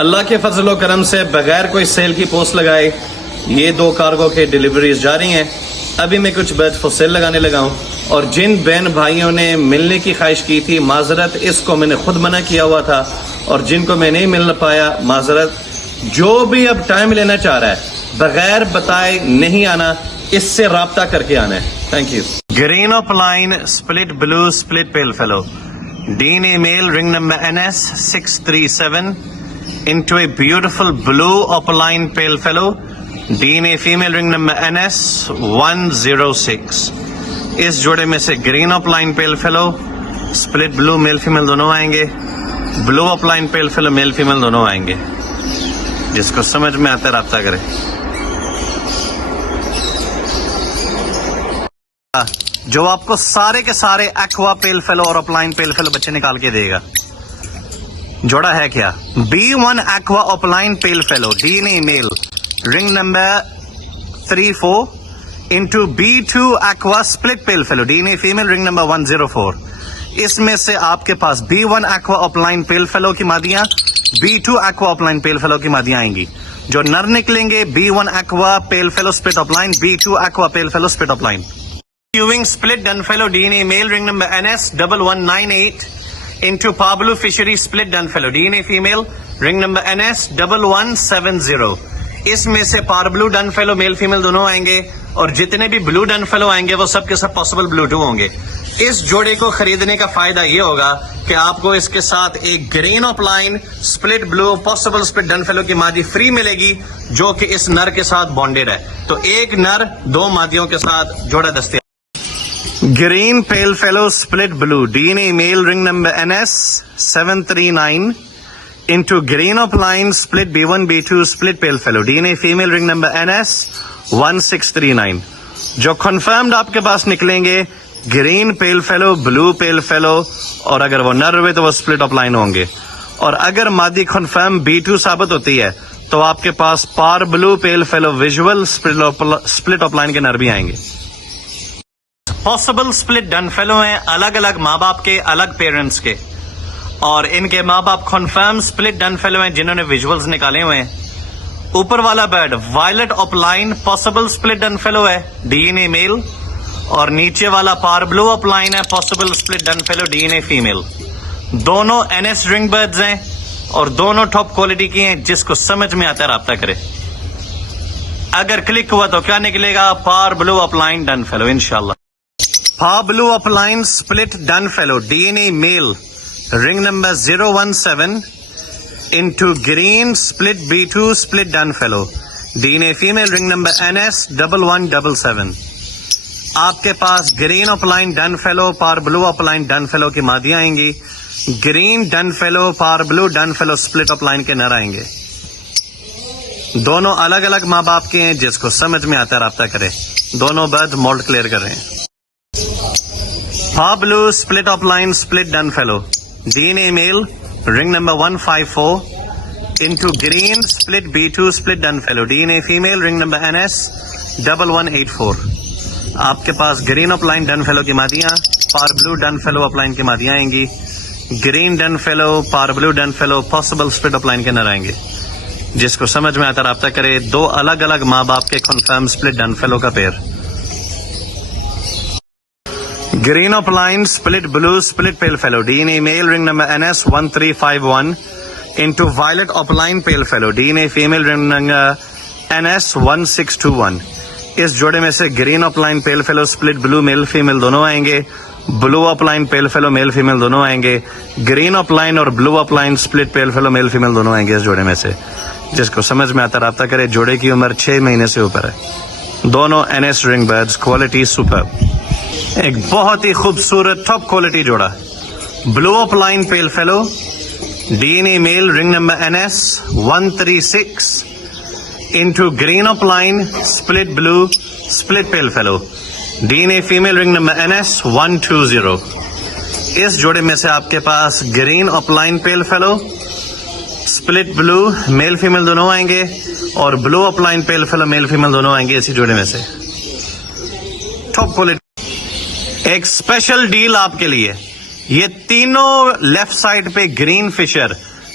اللہ کے فضل و کرم سے بغیر کوئی سیل کی پوسٹ لگائے یہ 2 کارگو کے ڈیلیوریز جاری ہیں. ابھی میں کچھ برڈ فور سیل لگانے لگا ہوں. اور جن بہن بھائیوں نے ملنے کی خواہش کی تھی معذرت، اس کو میں نے خود منع کیا ہوا تھا، اور جن کو میں نہیں مل پایا معذرت. جو بھی اب ٹائم لینا چاہ رہا ہے بغیر بتائے نہیں آنا، اس سے رابطہ کر کے آنا ہے. Thank you. Green of line split blue split pale fallow DNA male ring number NS 637 into a beautiful blue opaline pale fellow. DNA female ring number NS 106. اس جوڑے میں سے green opaline pale fellow split blue male female دونوں آئیں گے، blue opaline pale fellow male female دونوں آئیں گے. جس کو سمجھ میں آتا ہے رابطہ کرے. جو آپ کو سارے کے سارے ایکوا پیل فیلو اور اپلائن پیل فیلو بچے نکال کے دے گا. جوڑا ہے کیا؟ B1 aqua opaline pale fallow DNA male ring number 34 into B2 aqua split pale fallow DNA female ring number 104. اس میں سے آپ کے پاس B1 aqua opaline pale fellow کی مادیاں، B2 aqua opaline pale fellow کی مادیاں آئیں گی. جو نر نکلیں گے B1 aqua pale fallow split opaline, B2 aqua pale fallow split opaline. Viewing split dun fellow DNA male ring number NS 1198 into Pablo Fishery split dun fellow DNA female ring number NS 1170. اس میں سے پار blue dun fellow male female دونوں آئیں گے، اور جتنے بھی بلو dun fellow آئیں گے وہ سب کے سب پاسبل بلو 2 ہوں گے. اس جوڑے کو خریدنے کا فائدہ یہ ہوگا کہ آپ کو اس کے ساتھ ایک green of line split blue possible split done fellow کی مادی فری ملے گی، جو کہ اس نر کے ساتھ بانڈیڈ ہے. تو ایک نر 2 مادیوں کے ساتھ جوڑا دستیاب. Green pale fallow split blue DNA male ring number NS 739 into green of line split B1 B2 split pale fallow DNA female ring number NS 1639. جو کنفرمڈ آپ کے پاس نکلیں گے green pale fallow, blue pale fallow, اور اگر وہ نر ہوئے تو وہ سپلٹ اپ لائن ہوں گے. اور اگر مادی کنفرم B2 ثابت ہوتی ہے تو آپ کے پاس پار بلو pale fellow visual split opaline کے نر بھی آئیں گے. پاسبل سپلٹ ڈن فیلو ہیں الگ الگ ماں باپ کے، الگ پیرنٹس کے، اور ان کے ماں باپ کنفرم سپلٹ ڈن فیلو ہیں جنہوں نے ویژولز نکالے ہوئے ہیں. اوپر والا bird violet opaline possible split done fallow ہے DNA میل، اور نیچے والا پار بلو اپ لائن ہے possible split done fallow DNA female. دونوں NS رنگ برڈز ہیں اور دونوں ٹاپ کوالٹی کی ہیں. جس کو سمجھ میں آتا ہے رابطہ کرے. اگر کلک ہوا تو کیا نکلے گا؟ پار blue opaline dun fallow انشاءاللہ. Blue opaline split done fallow DNA male ring number 017 into green split B2 split done fallow DNA female ring number NS 1177. آپ کے پاس green opaline dun fallow پار blue opaline dun fellow کی مادیاں آئیں گی، green dun fallow پار blue dun fallow split opaline کے نر آئیں گے. دونوں الگ الگ ماں باپ کے ہیں. جس کو سمجھ میں آتا ہے رابطہ کرے. دونوں برڈ مولڈ کلیئر کر رہے ہیں. Blue split opaline split done fallow DNA male ring number 154 into green split B2 split done fallow DNA female ring number NS 1184. آپ کے پاس green opaline dun fellow کی مادیاں، پار blue dun fallow opaline کی مادیاں آئیں گی، گرین ڈن فیلو پار blue dun fallow possible split opaline کے نر آئیں گے. جس کو سمجھ میں آتا رابطہ کرے. 2 الگ الگ ماں باپ کے کنفرم سپلٹ ڈن فیلو کا pair. Green opaline split blue split pale fallow DNA male ring number NS 1351 into violet opaline pale fallow DNA female ring number NS 1621. اس جوڑے میں سے green opaline pale fallow split blue male female دونوں آئیں گے، blue opaline pale fallow male female دونوں آئیں گے، گرین اپ لائن اور blue opaline split pale fallow male female دونوں آئیں گے اس جوڑے میں سے. جس کو سمجھ میں آتا رابطہ کرے. جوڑے کی عمر 6 مہینے سے اوپر ہے. دونوں NS ring birds, quality super. ایک بہت ہی خوبصورت ٹاپ کوالٹی جوڑا blue opaline pale fallow DNA male ring number NS 136 into green opaline split blue split pale fallow DNA female ring number NS 120. اس جوڑے میں سے آپ کے پاس green opaline pale fallow split blue male female دونوں آئیں گے، اور blue opaline pale fallow male female دونوں آئیں گے اسی جوڑے میں سے. Top quality. ایک اسپیشل ڈیل آپ کے لیے. یہ تینوں لیفٹ سائڈ پہ گرین فشر